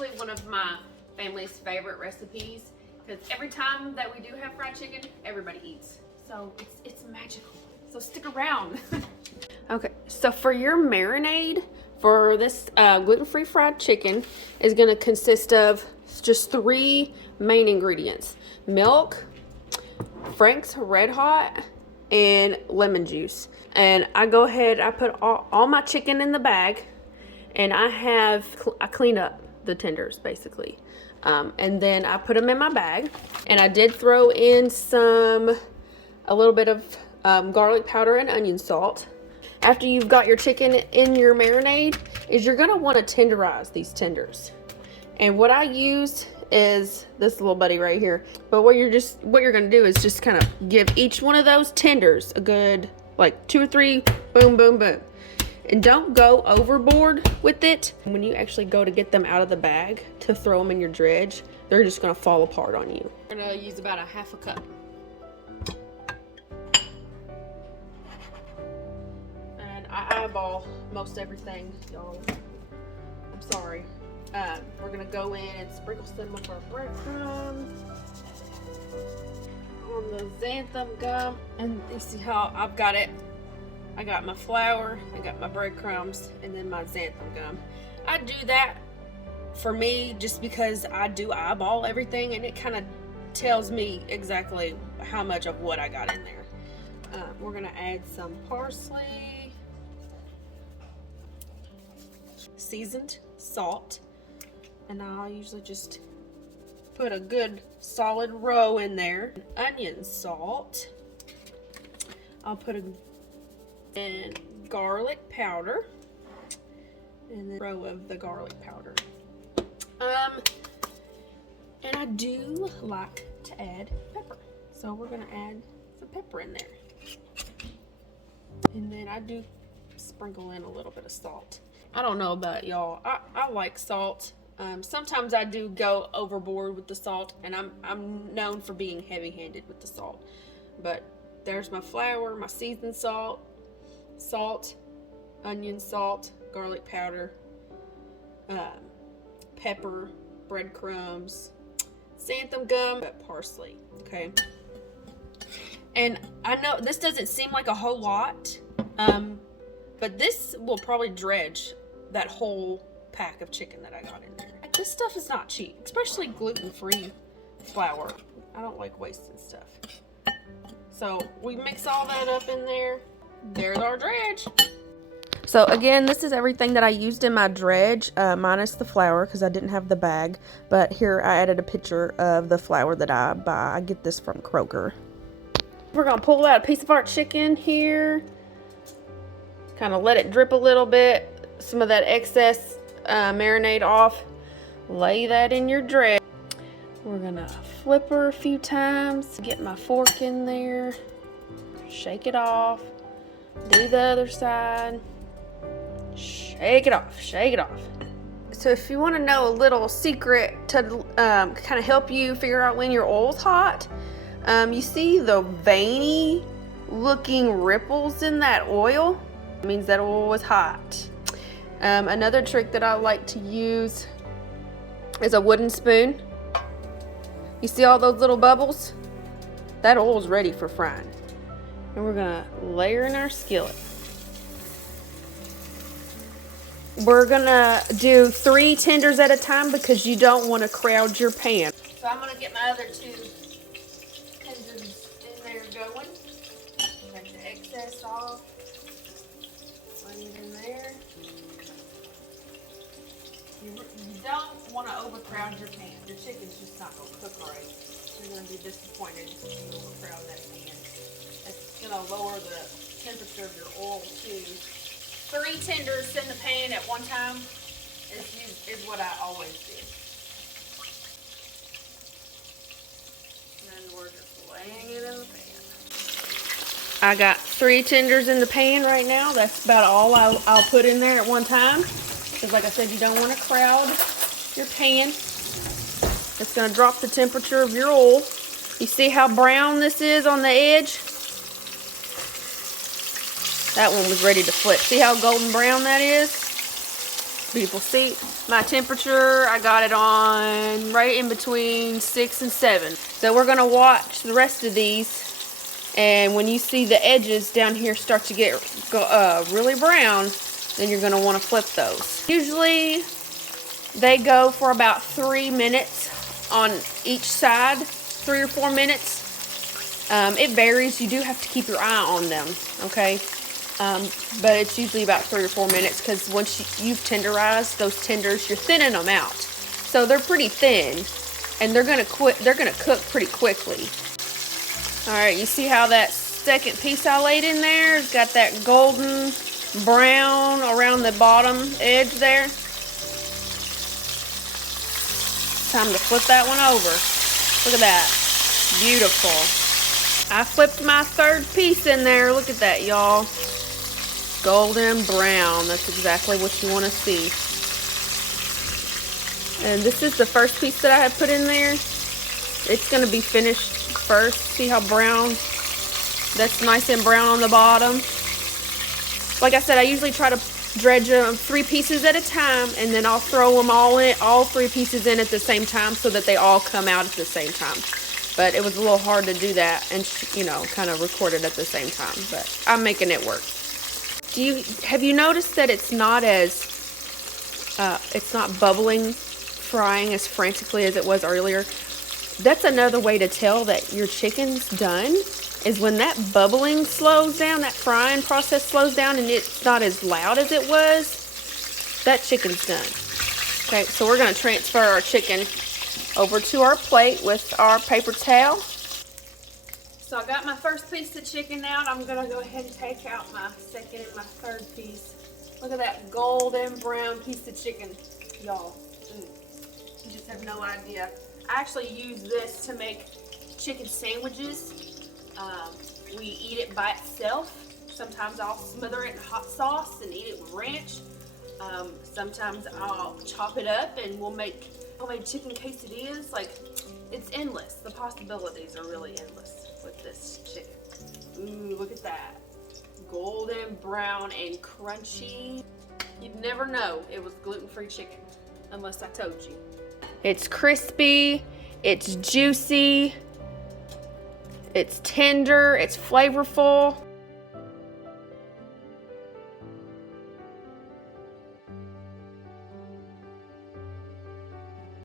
actually one of my family's favorite recipes because every time that we do have fried chicken, everybody eats. So it's magical. So stick around. Okay, so for your marinade for this gluten-free fried chicken is going to consist of just 3 main ingredients: milk, Frank's Red Hot, and lemon juice. And I go ahead, I put all my chicken in the bag, and I clean up the tenders basically. And then I put them in my bag, and I did throw in a little bit of garlic powder and onion salt. After you've got your chicken in your marinade, you're gonna want to tenderize these tenders. And what I used is this little buddy right here. But what you're gonna do is just kind of give each one of those tenders a good like 2 or 3 boom, boom, boom. And don't go overboard with it. When you actually go to get them out of the bag to throw them in your dredge, they're just gonna fall apart on you. I'm gonna use about a 1/2 cup. And I eyeball most everything, y'all. I'm sorry. We're gonna go in and sprinkle some of our breadcrumbs on the xanthan gum. And you see how I've got it. I got my flour, I got my breadcrumbs, and then my xanthan gum. I do that for me just because I do eyeball everything, and it kind of tells me exactly how much of what I got in there. We're gonna add some parsley, seasoned salt, and I'll usually just put a good solid row in there. Onion salt. I'll put and garlic powder, and then a row of the garlic powder. And I do like to add pepper, so we're gonna add some pepper in there. And then I do sprinkle in a little bit of salt. I don't know about y'all, I like salt. Sometimes I do go overboard with the salt, and I'm known for being heavy-handed with the salt. But there's my flour, my seasoned salt, onion salt, garlic powder, pepper, breadcrumbs, xanthan gum, parsley. Okay. And I know this doesn't seem like a whole lot, but this will probably dredge that whole pack of chicken that I got in there. This stuff is not cheap, especially gluten-free flour. I don't like wasting stuff. So we mix all that up in there. There's our dredge. So again, this is everything that I used in my dredge, minus the flour because I didn't have the bag. But here I added a picture of the flour that I buy. I get this from Kroger. We're gonna pull out a piece of our chicken here. Kind of let it drip a little bit. Some of that excess marinade off. Lay that in your dredge. We're gonna flip her a few times. Get my fork in there. Shake it off. Do the other side. Shake it off, shake it off. So if you want to know a little secret to kind of help you figure out when your oil's hot, you see the veiny looking ripples in that oil? It means that oil was hot. Another trick that I like to use is a wooden spoon. You see all those little bubbles? That oil's ready for frying. And we're gonna layer in our skillet. We're gonna do 3 tenders at a time because you don't want to crowd your pan. So I'm gonna get my other 2 tenders in there going. Take the excess off. Put it in there. You don't want to overcrowd your pan. Your chicken's just not going to cook right. You're going to be disappointed if you overcrowd that pan. It's going to lower the temperature of your oil too. 3 tenders in the pan at one time is what I always do. And then we're just laying it in the pan. I got 3 tenders in the pan right now. That's about all I'll put in there at one time. Because like I said, you don't want to crowd your pan. It's going to drop the temperature of your oil. You see how brown this is on the edge? That one was ready to flip. See how golden brown that is? Beautiful. See, my temperature, I got it on right in between 6 and 7. So we're gonna watch the rest of these, and when you see the edges down here start to get really brown, then you're gonna wanna flip those. Usually they go for about 3 minutes on each side, 3 or 4 minutes. It varies. You do have to keep your eye on them, okay? But it's usually about 3 or 4 minutes, because once you've tenderized those tenders, you're thinning them out. So they're pretty thin, and they're gonna cook pretty quickly. All right, you see how that second piece I laid in there has got that golden brown around the bottom edge there? Time to flip that one over. Look at that. Beautiful. I flipped my third piece in there. Look at that, y'all. Golden brown. That's exactly what you want to see. And this is the first piece that I have put in there. It's going to be finished first. See how brown? That's nice and brown on the bottom. Like I said, I usually try to dredge them 3 pieces at a time, and then I'll throw them all 3 pieces in at the same time, so that they all come out at the same time. But it was a little hard to do that and, you know, kind of record it at the same time. But I'm making it work. Have you noticed that it's not bubbling, frying as frantically as it was earlier? That's another way to tell that your chicken's done, is when that bubbling slows down, that frying process slows down, and it's not as loud as it was. That chicken's done. Okay, so we're going to transfer our chicken over to our plate with our paper towel. So I got my first piece of chicken out. I'm going to go ahead and take out my second and my third piece. Look at that golden brown piece of chicken, y'all. You just have no idea. I actually use this to make chicken sandwiches. We eat it by itself. Sometimes I'll smother it in hot sauce and eat it with ranch. Sometimes I'll chop it up and we'll make homemade chicken quesadillas. Like, it's endless. The possibilities are really endless with this chicken. Ooh, look at that. Golden brown and crunchy. You'd never know it was gluten-free chicken unless I told you. It's crispy, it's juicy, it's tender, it's flavorful.